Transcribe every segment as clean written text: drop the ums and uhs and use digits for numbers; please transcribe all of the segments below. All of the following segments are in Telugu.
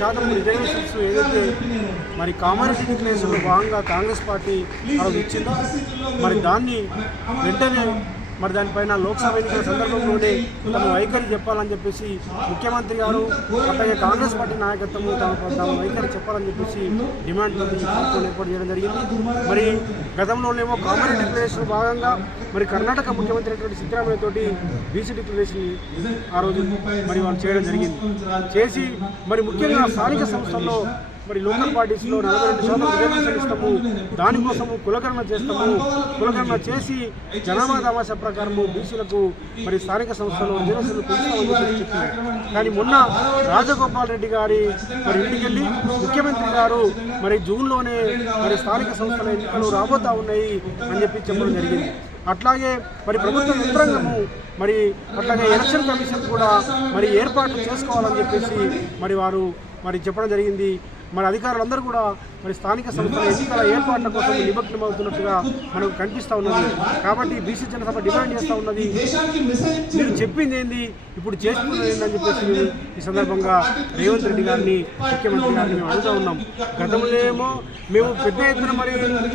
40% రిజర్వేషన్స్ ఏదైతే మరి కామారెడ్డి డిక్లరేషన్లో భాగంగా కాంగ్రెస్ పార్టీ అది ఇచ్చిందో మరి దాన్ని వెంటనే మరి దానిపైన లోక్సభ ఎన్నికల సందర్భంలోనే తమ వైఖరి చెప్పాలని చెప్పేసి ముఖ్యమంత్రి గారు అట్లాగే కాంగ్రెస్ పార్టీ నాయకత్వము తమ వైఖరి చెప్పాలని చెప్పేసి డిమాండ్ ఏర్పాటు చేయడం జరిగింది. మరి గతంలోనేమో కామారెడ్డి డిక్లరేషన్ భాగంగా మరి కర్ణాటక ముఖ్యమంత్రి అయినటువంటి సిద్ధరామయ్య తోటి బీసీ డిక్లరేషన్ ఆ రోజు మరి వాళ్ళు చేయడం జరిగింది. చేసి మరి ముఖ్యంగా స్థానిక సంస్థల్లో మరి లోకల్ పార్టీస్లో 42% రిజర్వేషన్ ఇస్తాము, దానికోసము కులకరణ చేస్తాము, కులకరణ చేసి జనాభా తమాషా ప్రకారము బీసీలకు మరి స్థానిక సంస్థలో రిజర్వేషన్లు పెంచుతామని చెప్పారు. కానీ మొన్న రాజగోపాల్ రెడ్డి గారి మరి ఇంటికెళ్ళి ముఖ్యమంత్రి గారు మరి జూన్లోనే మరి స్థానిక సంస్థల ఎన్నికలు రాబోతా ఉన్నాయి అని చెప్పడం జరిగింది. అట్లాగే మరి ప్రభుత్వ యంత్రాంగము మరి అట్లాగే ఎలక్షన్ కమిషన్ కూడా మరి ఏర్పాట్లు చేసుకోవాలని చెప్పేసి మరి వారు మరి చెప్పడం జరిగింది. మరి అధికారులందరూ కూడా మరి స్థానిక సంస్థల ఎన్నికల ఏర్పాట్ల కోసం నిమగ్నమవుతున్నట్టుగా మనకు కనిపిస్తూ ఉన్నది. కాబట్టి బీసీ జనసభ డిమాండ్ చేస్తూ ఉన్నది, మీరు చెప్పింది ఏంది, ఇప్పుడు చేసుకున్నది ఏందని చెప్పేసి ఈ సందర్భంగా రేవంత్ రెడ్డి గారిని ముఖ్యమంత్రి గారిని మేము అడుగుతూ ఉన్నాం. గతంలో ఏమో మేము పెద్ద ఎత్తున మరి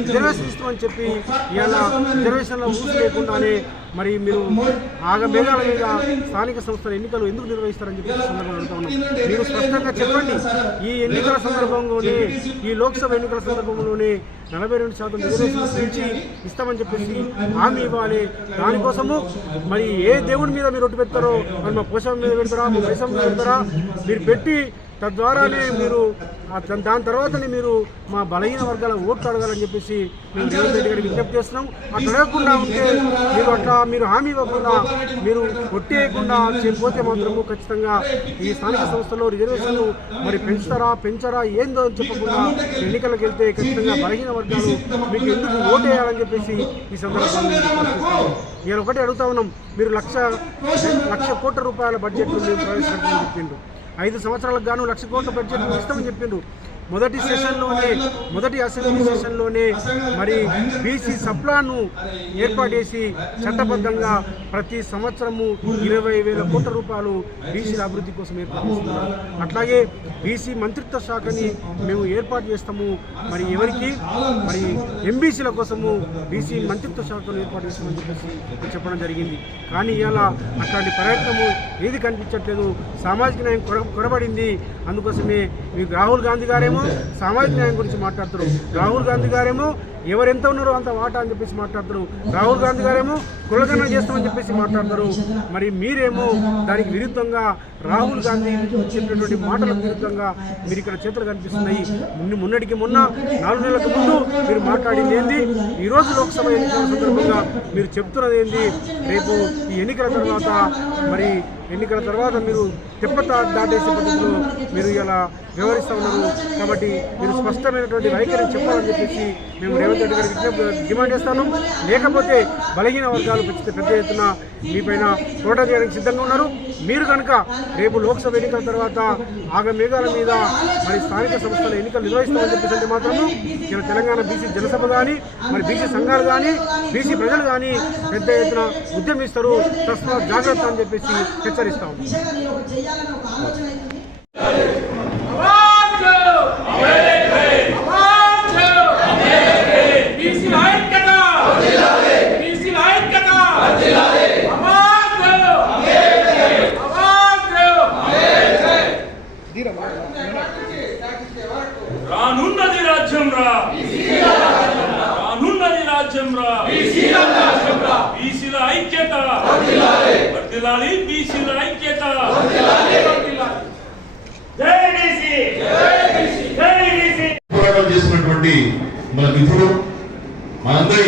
రిజర్వేషన్ ఇస్తామని చెప్పి ఇవాళ రిజర్వేషన్లో ఊసి లేకుండానే మరి మీరు ఆగమేఘాల మీద స్థానిక సంస్థల ఎన్నికలు ఎందుకు నిర్వహిస్తారని చెప్పి సందర్భంగా అడుగుతా ఉన్నాం. మీరు స్పష్టంగా చెప్పండి, ఈ ఎన్నికల సందర్భంలోనే ఈ లోక్సభ ఎన్నికల సందర్భంలోనే 42% రిజర్వేషన్ పెంచి ఇస్తామని చెప్పేసి హామీ ఇవ్వాలి. దానికోసము మరి ఏ దేవుడి మీద మీరు ఒట్టు పెడతారో మరి మా పోషం మీద పెడతారా, మా పైసం మీద పెడతారా, మీరు పెట్టి తద్వారానే మీరు దాని తర్వాతనే మీరు మా బలహీన వర్గాల ఓట్లు అడగాలని చెప్పేసి మేము రేవంత్ రెడ్డి గారికి విజ్ఞప్తి చేస్తున్నాం. అట్లా అడగకుండా ఉంటే మీరు హామీ ఇవ్వకుండా మీరు ఒట్టేయకుండా పోతే మాత్రము ఖచ్చితంగా ఈ స్థానిక సంస్థలో రిజర్వేషన్లు మరి పెంచరా ఏందో అని చెప్పకుండా ఎన్నికలకు వెళ్తే ఖచ్చితంగా బలహీన వర్గాలు మీకు ఎందుకు ఓటు వేయాలని చెప్పేసి ఈ సందర్భంగా నేను ఒకటే అడుగుతా ఉన్నాం. మీరు లక్ష కోట్ల రూపాయల బడ్జెట్ మేము ప్రవేశపెట్టాలని చెప్పిండ్రు. 5 సంవత్సరాలకు గాను 1,00,000 కోట్ల బడ్జెట్ ఇస్తామని చెప్పిండ్రు. మొదటి అసెంబ్లీ సెషన్లోనే మరి బీసీ సప్లాను ఏర్పాటు చేసి చట్టబద్ధంగా ప్రతి సంవత్సరము 20,000 కోట్ల రూపాయలు బీసీల అభివృద్ధి కోసం ఏర్పాటు చేస్తున్నారు. అట్లాగే బీసీ మంత్రిత్వ శాఖని మేము ఏర్పాటు చేస్తాము, మరి ఎవరికి మరి ఎంబీసీల కోసము బీసీ మంత్రిత్వ శాఖను ఏర్పాటు చేస్తామని చెప్పేసి చెప్పడం జరిగింది. కానీ ఇలా అట్లాంటి ప్రయత్నము ఏది కనిపించట్లేదు. సామాజిక న్యాయం కొరబడింది. అందుకోసమే మీకు రాహుల్ గాంధీ గారేమో సామాజిక న్యాయం గురించి మాట్లాడుతారు, రాహుల్ గాంధీ గారేమో ఎవరెంత ఉన్నారో అంత వాటా అని చెప్పేసి మాట్లాడతారు, రాహుల్ గాంధీ గారేమో కులగణన చేస్తామని చెప్పేసి మాట్లాడతారు. మరి మీరేమో దానికి విరుద్ధంగా రాహుల్ గాంధీ చెప్పినటువంటి మాటలకు విరుద్ధంగా మీరు ఇక్కడ చేతులు కనిపిస్తున్నాయి. మొన్నటికి మొన్న 4 నెలలకు ముందు మీరు మాట్లాడింది ఏంది, ఈరోజు లోక్సభ ఎన్నికల సందర్భంగా మీరు చెప్తున్నది ఏంది, రేపు ఈ ఎన్నికల తర్వాత మీరు దాటేసే పద్ధతిలో మీరు ఇలా వ్యవహరిస్తూ ఉన్నారు. కాబట్టి మీరు స్పష్టమైనటువంటి వైఖరిని చెప్పాలని చెప్పేసి మేము రేవంత్ రెడ్డి గారికి డిమాండ్ చేస్తాను. లేకపోతే బలహీన వర్గాలు పెద్ద ఎత్తున మీపైన పోరాటం చేయడానికి సిద్ధంగా ఉన్నారు. మీరు కనుక రేపు లోక్సభ ఎన్నికల తర్వాత ఆగమేఘాల మీద మరి స్థానిక సంస్థల ఎన్నికలు నిర్వహిస్తామని చెప్పేసి అంటే మాత్రము ఇలా తెలంగాణ బీసీ జనసభ కానీ మరి బీసీ సంఘాలు కానీ బీసీ ప్రజలు కానీ పెద్ద ఎత్తున ఉద్యమిస్తారు. తస్మాత్ జాగ్రత్త అని చెప్పేసి హెచ్చరిస్తాము. రానున్నది రాజ్యం రా, రానున్నది రాజ్యం రా, బీసీల ఐక్యత వర్ధిల్లాలి, బీసీల ఐక్యత జై బీసీ, జై బీసీ. పోరాటం చేస్తున్నటువంటి మన మిత్రుడు మనందరి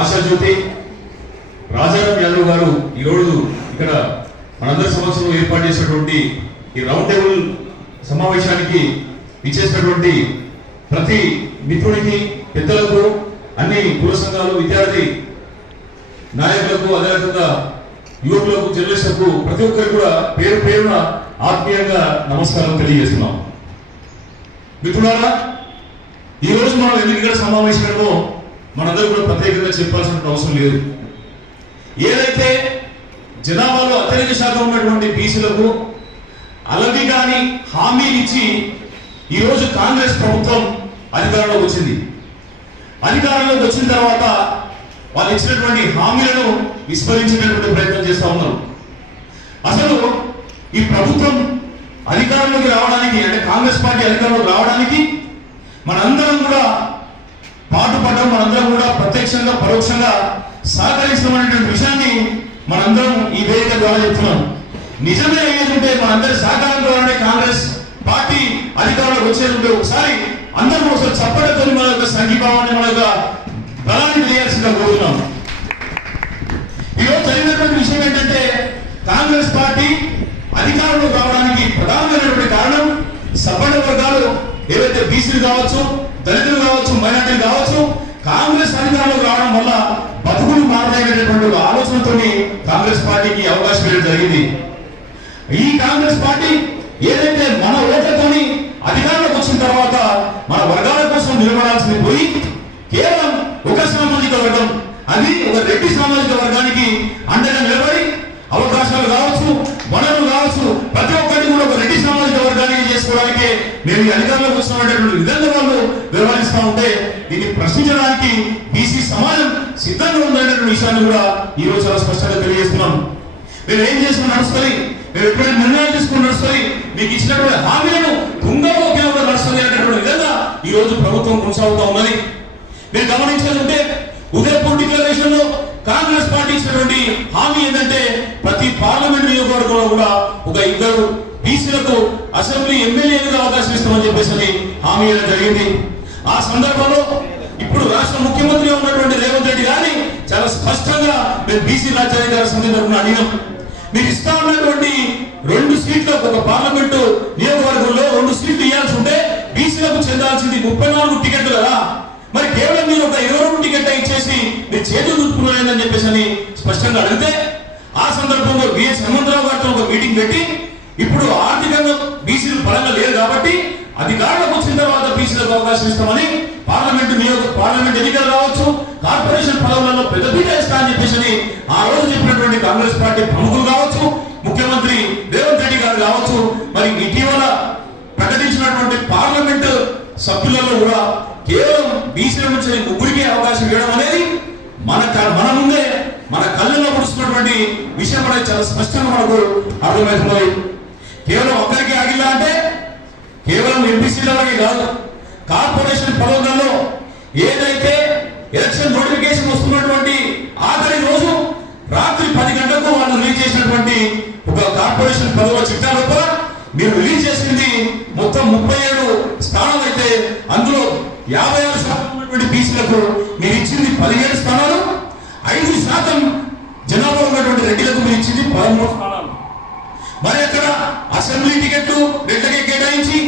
ఆశాజ్యోతి రాజారాం యాదవ్ గారు ఈరోజు ఇక్కడ మనందరి సమక్షంలో ఏర్పాటు చేసినటువంటి ఈ రౌండ్ టేబుల్ సమావేశానికి ఇచ్చేసినటువంటి ప్రతి మిత్రుడికి, పెద్దలకు, అన్ని కుల సంఘాలు, విద్యార్థి నాయకులకు, అదేవిధంగా యువకులకు, జర్నలిస్టులకు ప్రతి ఒక్కరికి కూడా పేరు పేరున ఆత్మీయంగా నమస్కారం తెలియజేస్తున్నాం. మిత్రులారా, ఈరోజు మనం ఎన్నికల సమావేశంలో మనందరూ కూడా ప్రత్యేకంగా చెప్పాల్సిన అవసరం లేదు. ఏదైతే జనాభాలో అత్యధిక శాతం ఉన్నటువంటి బీసీలకు అలవి గాని హామీలు ఇచ్చి ఈరోజు కాంగ్రెస్ ప్రభుత్వం అధికారంలోకి వచ్చింది. అధికారంలోకి వచ్చిన తర్వాత వాళ్ళు ఇచ్చినటువంటి హామీలను విస్మరించేటటువంటి ప్రయత్నం చేస్తూ ఉన్నారు. అసలు ఈ ప్రభుత్వం అధికారంలోకి రావడానికి, అంటే కాంగ్రెస్ పార్టీ అధికారంలోకి రావడానికి మనందరం కూడా పాటుపడడం, మనందరం కూడా ప్రత్యక్షంగా పరోక్షంగా సహకరించమనేటువంటి విషయాన్ని మనందరం ఈ వేదిక ద్వారా చెప్తున్నాం. నిజమే ఏంటంటే మనందరి సహకారం ద్వారానే కాంగ్రెస్ పార్టీ అధికారంలోకి వచ్చేది. ఒకసారి అందరూ ఒకసారి చప్పటితో మన యొక్క సంఘీభావాన్ని, మన యొక్క బలాన్ని తెలియాల్సిందిగా కోరుతున్నాం. ఈరోజు జరిగినటువంటి విషయం ఏంటంటే కాంగ్రెస్ పార్టీ అధికారంలో రావడానికి ప్రధానమైనటువంటి కారణం సబ్బడ వర్గాలు ఏవైతే బీసీలు కావచ్చు, దళితులు కావచ్చు, మైనార్టీలు కావచ్చు, కాంగ్రెస్ అధికారంలోకి రావడం వల్ల బతుకులు మారలేనటువంటి ఆలోచనతో కాంగ్రెస్ పార్టీకి అవకాశం ఇవ్వడం జరిగింది. ఈ కాంగ్రెస్ పార్టీ ఏదైతే మన ఓట్లతోని అధికారంలోకి వచ్చిన తర్వాత మన వర్గాల కోసం నిలబడాల్సింది పోయి కేవలం ఒక సామాజిక వర్గం, అది ఒక రెడ్డి సామాజిక వర్గానికి అండగా నిలబడి అవకాశాలు కావచ్చు, వనరులు కావచ్చు, ప్రతి ఒక్కటి కూడా ఒక రెడ్డి సామాజిక వర్గానికి చేసుకోవడానికి మేము ఈ అధికారంలోకి వస్తున్నటువంటి విధంగా వాళ్ళు వ్యవహరిస్తూ ఉంటే దీన్ని ప్రశ్నించడానికి బీసీ సమాజం సిద్ధంగా ఉందనేటువంటి విషయాన్ని కూడా ఈ రోజు చాలా స్పష్టంగా తెలియజేస్తున్నాం. మేము ఏం చేసుకుని నడుస్తుంది, మేము ఎప్పుడైనా నిర్ణయాలు తీసుకుని నడుస్తుంది, మీకు ఇచ్చినటువంటి హామీలను తుంగలో ఒకేలా నడుస్తుంది అనేటువంటి విధంగా ఈ రోజు ప్రభుత్వం కొనసాగుతూ ఉన్నది. మీరు గమనించాలంటే ఉదయపూర్ డిక్లరేషన్ లో కాంగ్రెస్ పార్టీ ఇచ్చినటువంటి హామీ ఏంటంటే ప్రతి పార్లమెంట్ నియోజకవర్గంలో కూడా ఒక 2 బీసీలకు అసెంబ్లీ ఎమ్మెల్యేలుగా అవకాశం ఇస్తామని చెప్పేసి హామీ ఇవ్వడం జరిగింది. ఆ సందర్భంలో ఇప్పుడు రాష్ట్ర ముఖ్యమంత్రిగా ఉన్నటువంటి రేవంత్ రెడ్డి గారిని చాలా స్పష్టంగా మేము బీసీ రాజ్యాధికార సమితి తరఫున అడిగాం. మీరు ఇస్తా ఉన్నటువంటి 2 సీట్లు ఒక పార్లమెంటు నియోజకవర్గంలో 2 సీట్లు ఇవ్వాల్సి ఉంటే బీసీలకు చెందాల్సింది 34 టికెట్లు కదా, మరి కేవలం మీరు ఒక 22 టికెట్ ఇచ్చేసి మీరు చేతులు దుట్టుకున్నారని చెప్పేసి స్పష్టంగా అడిగితే ఆ సందర్భంలో బిఎస్ హనుమంతరావు గారితో ఒక మీటింగ్ పెట్టి ఇప్పుడు ఆర్థికంగా బీసీలు బలంగా లేరు కాబట్టి అధికారంలోకి వచ్చిన తర్వాత బీసీలకు అవకాశం ఇస్తామని పార్లమెంట్ ఎన్నికలు కావచ్చు, కార్పొరేషన్ పదవులలో పెద్ద పీట ఇస్తా అని చెప్పేసి ఆ రోజు చెప్పినటువంటి కాంగ్రెస్ పార్టీ ప్రముఖులు కావచ్చు, ముఖ్యమంత్రి రేవంత్ రెడ్డి గారు కావచ్చు, మరి ఇటీవల ప్రకటించినటువంటి పార్లమెంట్ సభ్యులలో కూడా కేవలం బీసీల నుంచి 3కే అవకాశం ఇవ్వడం అనేది మన ముందే మన కళ్ళలో పుడుస్తున్నటువంటి విషయం అనేది చాలా స్పష్టంగా మనకు అర్థమవుతుంది. కేవలం ఒక్కరికి ఆగిల్లా అంటే కేవలం ఎంపీసీలకే కాదు, కార్పొరేషన్ పదవులలో ఏదైతే ఎలక్షన్ నోటిఫికేషన్ వస్తున్నటువంటి ఆఖరి రోజు రాత్రి 10 గంటలకు వాళ్ళు రిలీజ్ చేసినటువంటి ఒక కార్పొరేషన్ పదవుల చిట్టా లోపల మీరు రిలీజ్ చేసింది మొత్తం 37 స్థానాలు అయితే అందులో 56% ఉన్నటువంటి బీసీలకు మీరు ఇచ్చింది 17 స్థానాలు, 5% జనాభా ఉన్నటువంటి రెడ్డిలకు మీరు ఇచ్చింది 13 స్థానాలు. మరి అక్కడ అసెంబ్లీ టికెట్లు 2కే కేటాయించి,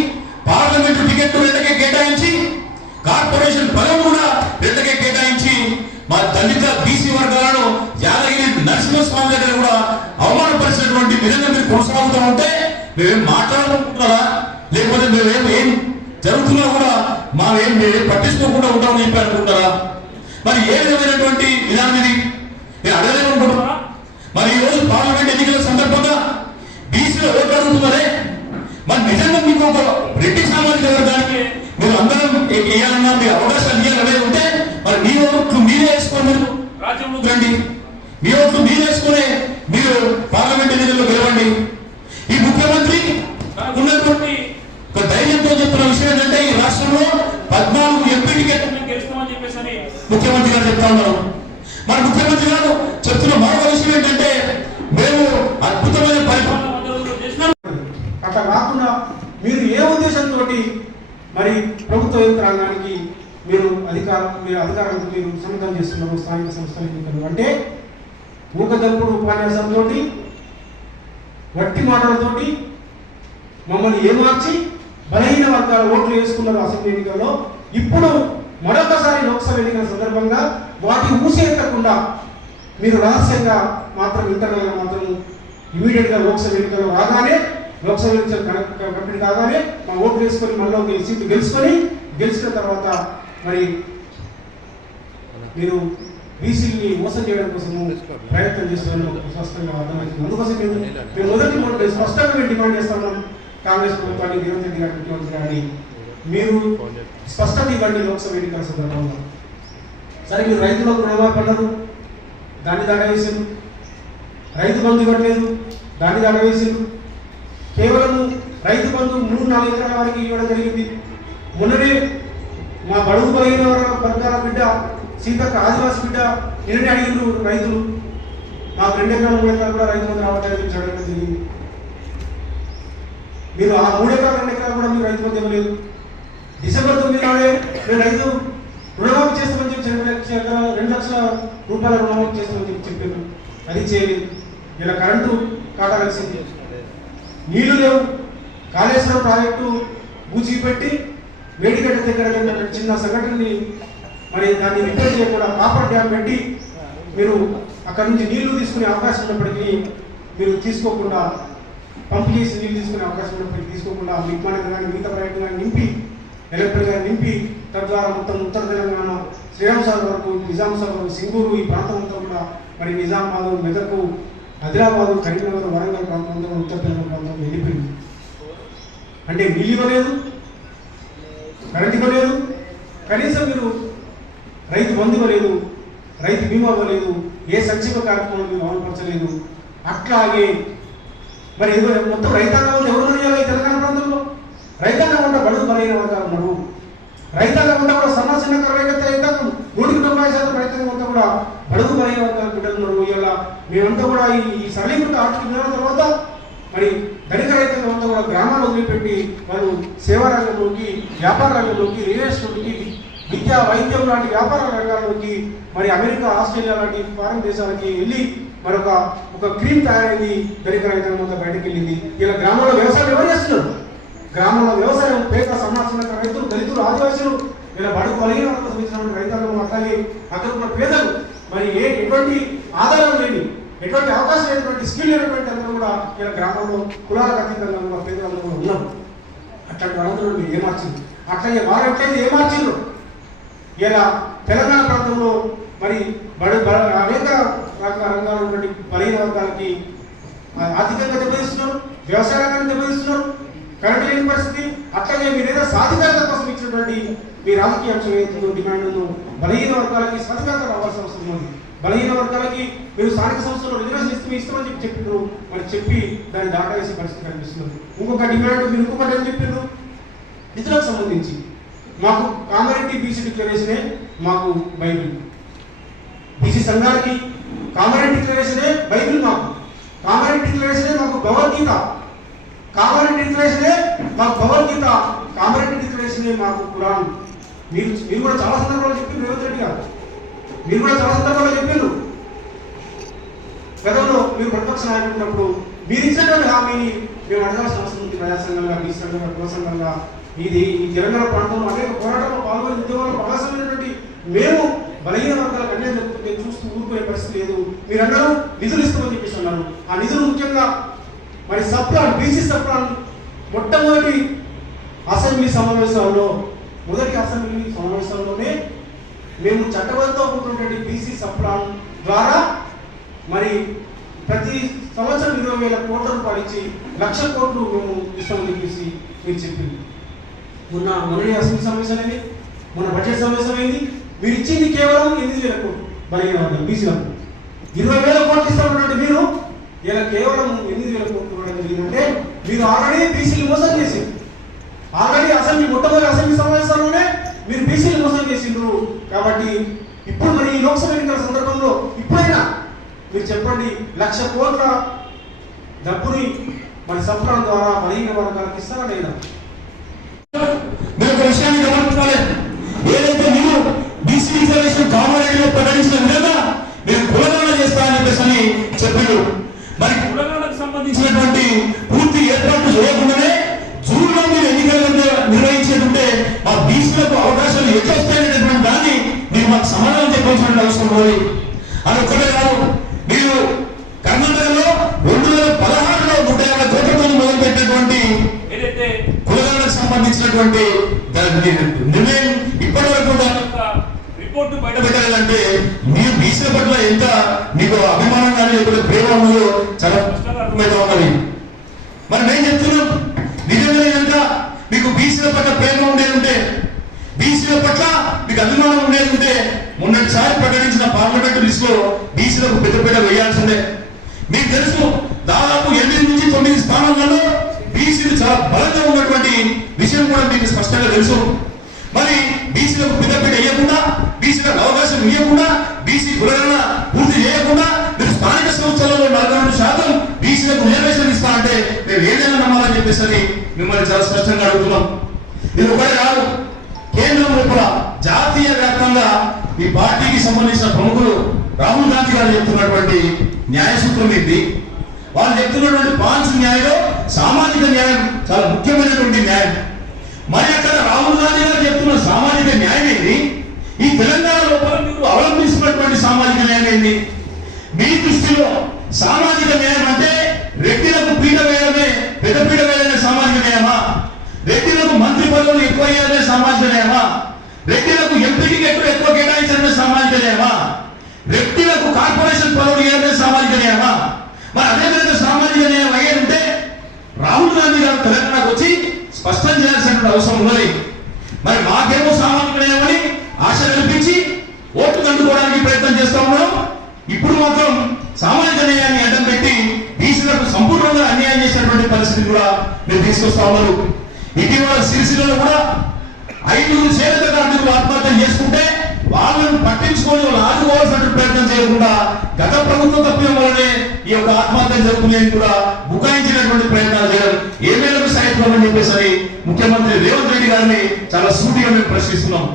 పార్లమెంటు టికెట్లు 2కే కేటాయించి, కార్పొరేషన్ పదవులు కూడా 2కే కేటాయించి మా దళిత బీసీ వర్గాలను యాదగిరి నరసింహస్వామి దగ్గర కూడా అవమానపరిచినటువంటి విధంగా మీరు కొనసాగుతూ ఉంటే మేమేం మాట్లాడుకుంటున్నారా, లేకపోతే మేమేం జరుగుతున్నా కూడా మేం పట్టించుకోకుండా ఉంటామని చెప్పి అనుకుంటారా? మరి ఏ విధమైనటువంటి విధానం ఇది నేను అడగలేమనుకుంటున్నారా? మరి ఈ రోజు పార్లమెంట్ ఎన్నికల సందర్భంగా బీసీలో ఓట్లు అడుగుతున్నారే, మరి నిజంగా మీకు ఒక రెడ్డి సామాజిక వర్గానికి మీరు అందరం వేయాలన్నా మీ అవకాశాలు ఇవ్వాలనే ఉంటే మరి మీ ఓట్లు మీరే వేసుకోండి, రాజ్యంలోకి రండి, మీ ఓట్లు మీరు వేసుకునే మీరు పార్లమెంట్ ఎన్నికల్లో గెలవండి. ఈ ముఖ్యమంత్రి ఉన్నటువంటి ఒక ధైర్యంతో చెప్తున్న విషయం ఏంటంటే ఈ రాష్ట్రంలో 14 ఎంపీ టికెట్లు గెలుస్తామని చెప్పేసి ముఖ్యమంత్రి గారు చెప్తా ఉన్నారు. మన ముఖ్యమంత్రి గారు చెప్తున్న మరొక విషయం ఏంటంటే మేము అద్భుతమైన పరిపాలన అట్లా కాకుండా మీరు ఏ ఉద్దేశంతో మరి ప్రభుత్వ యంత్రాంగానికి మీరు అధికారులకు మీరు సన్నద్ధం చేస్తున్నారు స్థానిక సంస్థల ఎన్నికలు అంటే ఊకదప్పుడు ఉపన్యాసంతో గట్టి మాటలతోటి మమ్మల్ని ఏమార్చి బలహీన వర్గాల ఓట్లు వేసుకున్నారు అసెంబ్లీ ఎన్నికల్లో. ఇప్పుడు మరొకసారి లోక్సభ ఎన్నికల సందర్భంగా వాటి ఊసేయకుండా మీరు రహస్యంగా మాత్రం ఇంటర్నల్గా మాత్రం ఇమీడియట్గా లోక్సభ ఎన్నికలు రాగానే లోక్సభ ఎన్నికలు కంప్లీట్ కాగానే మా ఓట్లు వేసుకొని మళ్ళీ ఒక సీట్లు గెలిచిన తర్వాత మరి మీరు బీసీని మోసం చేయడం కోసము ప్రయత్నం చేస్తున్నాం స్పష్టంగా అర్థమవుతుంది. అందుకోసం మేము మొదటి స్పష్టంగా మేము డిమాండ్ చేస్తున్నాం కాంగ్రెస్ ప్రభుత్వాన్ని, రేవంత్ రెడ్డి గారి ముఖ్యమంత్రి గారిని, మీరు స్పష్టత ఇవ్వండి లోక్సభ ఎన్నికల సందర్భంగా. సరే మీరు రైతులకు రుణమాఫీ పడ్డారు, దాన్ని దాటవేసారు. రైతు బంధు ఇవ్వట్లేదు, దాన్ని దాటవేసారు. కేవలం రైతు బంధు 3-4 ఎకరాల వరకు ఇవ్వడం జరిగింది. మొన్ననే మా బడుగు బలహీన వర్గాల బిడ్డ సీతక్క ఆదివాసి బిడ్డ నిన్ననే అడిగిన రైతులు మాకు 2 ఎకరాల 3 ఎకరాలు కూడా రైతు బంధు రావట్లేదు అడగడం జరిగింది. మీరు ఆ 3 ఎకరాలు 2 ఎకరాలు కూడా మీరు రైతు బంధు ఇవ్వలేదు. డిసెంబర్ 9 నాడే మేము రైతు రుణమాఫీ చేస్తామని చెప్పి 2 లక్షల రూపాయల రుణమాఫీ చేస్తామని చెప్పారు, అది చేయలేదు. ఇలా కరెంటు కాటా కలిసింది, నీళ్లు లేవు. కాళేశ్వరం ప్రాజెక్టు బూచి పెట్టి మేడిగడ్డ దగ్గర చిన్న సంఘటనని మరి దాన్ని రిపేర్ చేయకుండా కాపర్ డ్యామ్ పెట్టి మీరు అక్కడ నుంచి నీళ్లు తీసుకునే అవకాశం ఉన్నప్పటికీ మీరు తీసుకోకుండా, పంపు చేసి నీళ్ళు తీసుకునే అవకాశం ఉన్నప్పటికీ తీసుకోకుండా మిగ్మానగర్ కానీ మిగతా ప్రాజెక్టు కానీ నింపి, ఎలక్ట్రిక్ కానీ నింపి, తద్వారా మొత్తం ఉత్తర తెలంగాణ శ్రీరామసాగర్ వరకు, నిజాం సాగర్, సింగూరు ఈ ప్రాంతం అంతా కూడా మరి నిజామాబాద్, మెదక్, ఆదిలాబాద్, కరీంనగర్, వరంగల్ ప్రాంతం అంతా ఉత్తర తెలంగాణ ప్రాంతం వెళ్ళిపోయింది. అంటే నీళ్ళు ఇవ్వలేదు, కరెంట్ ఇవ్వలేదు, కనీసం మీరు రైతు బంధు ఇవ్వలేదు, రైతు బీమా ఇవ్వలేదు, ఏ సంక్షేమ కార్యక్రమాలు మీరు అమలుపరచలేదు. అట్లాగే మరి మొత్తం రైతాంగం ఎవరు చేయాలి తెలంగాణ ప్రాంతంలో? రైతాంగం అంతా బడుగు బలైన వర్గాలు ఉన్నారు. రైతాంగం అంతా కూడా సన్న చిన్న కర్రగత రైతాంగం 100% రైతాంగం అంతా కూడా బడుగు బలైన వర్గాల బిడ్డలు ఉన్నారు. ఇలా మేమంతా కూడా ఈ సరళీకృత ఆర్థిక విధానం తర్వాత మరి ధనిక రైతాంగం అంతా కూడా గ్రామాలు వదిలిపెట్టి వాళ్ళు సేవా రంగంలోకి, వ్యాపార రంగంలోకి, రియల్ ఎస్టేట్కి, విద్యా వైద్యం లాంటి వ్యాపార రంగాల్లోకి, మరి అమెరికా, ఆస్ట్రేలియా లాంటి ఫారెన్ దేశాలకి వెళ్ళి మరొక క్రీమ్ తయారైంది. ధనిక రైతాంగం అంతా బయటకు వెళ్ళింది. ఇలా గ్రామంలో వ్యవసాయం ఎవరు చేస్తున్నారు? గ్రామంలో వ్యవసాయం పేద సమాజ రైతులు, దళితులు, ఆదివాసులు, ఇలా బడుగు బలహీన వర్గాలకు సంబంధించిన రైతాంగం, అట్లాగే అక్కడ ఉన్న పేదలు, మరి ఎటువంటి ఆధారం లేని, ఎటువంటి అవకాశం లేనటువంటి, స్కిల్ లేనటువంటి అందరూ కూడా ఇలా గ్రామంలో కులాలకు అతీతంగా ఉన్న పేదలందరూ కూడా ఉన్నారు. అట్లాంటి వాళ్ళందరూ మీరు ఏమార్చింది. అట్లాగే వారు ఎట్లయితే ఏమార్చిండ్రు ఇలా తెలంగాణ ప్రాంతంలో మరి అనేక రంగాలు ఉన్నటువంటి బలహీన వర్గాలకి ఆర్థికంగా దెబ్బతీస్తున్నారు, వ్యవసాయ రంగాన్ని దెబ్బతీస్తున్నారు, కరెంట్ లేని పరిస్థితి. అట్లాగే మీరు ఏదో సాధికారత కోసం ఇచ్చినటువంటి మీ రాజకీయ అంశం ఏదో డిమాండ్ను బలహీన వర్గాలకి సాధికారత రావాల్సిన అవసరం ఉంది. బలహీన వర్గాలకి మీరు స్థానిక సంస్థలో రిజర్వేషన్ ఇస్తామని చెప్పారు, మరి చెప్పి దాన్ని దాటవేసే పరిస్థితి కనిపిస్తుంది. ఇంకొక డిమాండ్ మీరు ఇంకొకటి ఏం చెప్పారు? నిధులకు సంబంధించి మాకు కామారెడ్డి బీసీ డిక్లరేషనే మాకు బైబిల్. బీసీ సంఘాలకి కామారెడ్డి డిక్లరేషనే బైబిల్, మాకు కామారెడ్డి డిక్లరేషనే మాకు భగవద్గీత, కామారెడ్డి డిక్లరేషనే మాకు భగవద్గీత, కామారెడ్డి డిక్లరేషనే మాకు ఖురాన్. మీరు కూడా చాలా సందర్భాలు చెప్పారు రేవంత్ రెడ్డి గారు, మీరు కూడా చాలా సందర్భాలు చెప్పారు. గతంలో మీరు ప్రతిపక్ష నాయకుడు ఉన్నప్పుడు మీరు ఇచ్చినటువంటి హామీని మేము అడగాల్సిన అవసరం ఉంది. ప్రజా సంఘంగా, బీసీ సంఘంగా, కుల సంఘంగా ఈ తెలంగాణ ప్రాంతంలో అనేక పోరాటంలో పాల్గొని ఉద్యోగాల్లో భాగస్వామైనటువంటి మేము బలహీన వర్గాలకు అన్యాయం జరుగుతుంటే చూస్తూ ఊరుకునే పరిస్థితి లేదు. మీరందరూ నిధులు ఇస్తామని చెప్పేసి అన్నారు. ఆ నిధులు ముఖ్యంగా మరి సప్లాన్, బీసీ సప్లాన్ మొట్టమొదటి అసెంబ్లీ సమావేశాల్లో, మొదటి అసెంబ్లీ సమావేశంలోనే మేము చట్టబద్ధతో కూడినటువంటి బీసీ సప్లాన్ ద్వారా మరి ప్రతి సంవత్సరం 20,000 కోట్ల రూపాయలు ఇచ్చి 1,00,000 కోట్లు మేము ఇస్తామని చెప్పేసి మీరు చెప్పింది. మొన్నటి అసెంబ్లీ సమావేశం అనేది, మొన్న బడ్జెట్ సమావేశం అయింది. మీరు ఇచ్చింది కేవలం 8,000 కోట్లు బలహీన వర్గాలు బీసీలకు. 20,000 కోట్లు ఇస్తామన్నట్టు మీరు ఇలా కేవలం 8,000 కోట్లు ఇవ్వడం జరిగిందంటే మీరు ఆల్రెడీ బీసీలు మోసం చేసింది. ఆల్రెడీ మొట్టమొదటి అసెంబ్లీ సమావేశాల్లోనే మీరు బీసీలు మోసం చేసిండ్రు. కాబట్టి ఇప్పుడు మరి ఈ లోక్సభ ఎన్నికల సందర్భంలో ఇప్పుడైనా మీరు చెప్పండి, 1,00,000 కోట్ల డబ్బుని మరి సప్లాన్ ద్వారా బలహీన వర్గాలకు ఇస్తారా లేదా? మీరు ఒక విషయాన్ని గమనించాలి. ఏదైతే మీరు బీసీ రిజర్వేషన్ కామారెడ్డిలో ప్రకటించిన విధంగా మీరు కులగణన చేస్తారని చెప్పేసి చెప్పారు. మరి కులగణనకు సంబంధించినటువంటి పూర్తి ఏర్పాట్లు చేయకుండానే జూన్లో మీరు ఎన్నికలు నిర్వహించేటుంటే మా బీసీలకు అవకాశాలు ఎట్లా వస్తాయనేటువంటి దాన్ని మీరు మాకు సమాధానం చెప్పాల్సిన అవసరం ఉంది. అది ఒక్కటే కాదు, మీరు కర్ణాటకలో 2016లో 150 కోట్లతో మొదలుపెట్టినటువంటి ఏదైతే కులగణనకు సంబంధించినటువంటి నిర్ణయం ఇప్పటి వరకు రిపోర్టు బయటపెట్టాలంటే మీరు బీసీ ఉన్నదో చాలా స్పష్టంగా ఉన్నది. మనం ఏం చెప్తున్నాం? నిజంగానే కనుక మీకు బీసీల పట్ల ప్రేమ ఉండేది ఉంటే, బీసీల పట్ల మీకు అభిమానం ఉండేది ఉంటే, మొన్నటిసారి ప్రకటించిన పార్లమెంట్ లిస్ట్ లో బీసీలకు పెద్ద వేయాల్సిందే. మీకు తెలుసు, దాదాపు 8 నుంచి 9 స్థానాలలో బీసీలు చాలా బలంగా ఉన్నటువంటి విషయం కూడా మీకు స్పష్టంగా తెలుసు. మరి బీసీలకు పెద్దపీట వేయకుండా, బీసీలకు అవకాశం ఇవ్వకుండా, బీసీ కులగణన పూర్తి చేయకుండా మీరు స్థానిక సంస్థలలో 42% బీసీలకు రిజర్వేషన్ ఇస్తా అంటే మేము ఏదైనా నమ్మాలని చెప్పేసి మిమ్మల్ని చాలా స్పష్టంగా అడుగుతున్నాం. ఇది ఒకటి కాదు, కేంద్రం లోపల జాతీయ వ్యాప్తంగా ఈ పార్టీకి సంబంధించిన ప్రముఖులు రాహుల్ గాంధీ గారు చెప్తున్నటువంటి న్యాయ సూత్రం ఏంటి? వాళ్ళు చెప్తున్నటువంటి పాంచ్ న్యాయంలో సామాజిక న్యాయం చాలా ముఖ్యమైనటువంటి న్యాయం. మరి అక్కడ రాహుల్ గాంధీ గారు చెప్తున్న సామాజిక న్యాయం ఏంటి? ఈ తెలంగాణ లోపల మీరు అవలంబిస్తున్నటువంటి సామాజిక న్యాయం ఏంటి? మీ దృష్టిలో సామాజిక న్యాయం అంటే రెడ్డిలకు పీట వేయడమే, పెద్ద పీట వేయడమే సామాజిక న్యాయమా? రెడ్డిలకు మంత్రి పదవులు ఎక్కువ అయ్యారనే సామాజిక న్యాయమా? రెడ్డిలకు ఎంపీకి ఎక్కువ కేటాయించడమే సామాజిక న్యాయమా? రెడ్డిలకు కార్పొరేషన్ పదవులు ఇవ్వడమే సామాజిక న్యాయమా? మరి అదే విధంగా సామాజిక న్యాయం అయ్యేంటే రాహుల్ గాంధీ గారు తెలంగాణకు వచ్చి స్పష్టం చేయాల్సిన అవసరం ఉన్నది. మరి మాకేమో సామాజిక న్యాయం అని ఆశ కల్పించి ఓట్లు అందుకోవడానికి ప్రయత్నం చేస్తా ఉన్నాం. ఇప్పుడు మాత్రం సామాజిక న్యాయాన్ని అడ్డం పెట్టి బీసీలకు సంపూర్ణంగా అన్యాయం చేసినటువంటి పరిస్థితి కూడా మీరు తీసుకొస్తా ఉన్నారు. ఇటీవల సిరిసిల్లలో కూడా 5 చేనేత కార్మికులు ఆత్మహత్య చేసుకుంటే వాళ్ళను పట్టించుకొని వాళ్ళు ఆదుకోవాల్సిన ప్రయత్నం చేయకుండా గత ప్రభుత్వం తప్పిన వల్లనే ఈ యొక్క ఆత్మహత్య జరుగుతున్నాయని కూడా బుకాయించినటువంటి ప్రయత్నాలు చేయడం ఏ మేరకు సాయత్వం అని చెప్పేసి ముఖ్యమంత్రి రేవంత్ రెడ్డి గారిని చాలా సూటిగా మేము ప్రశ్నిస్తున్నాం.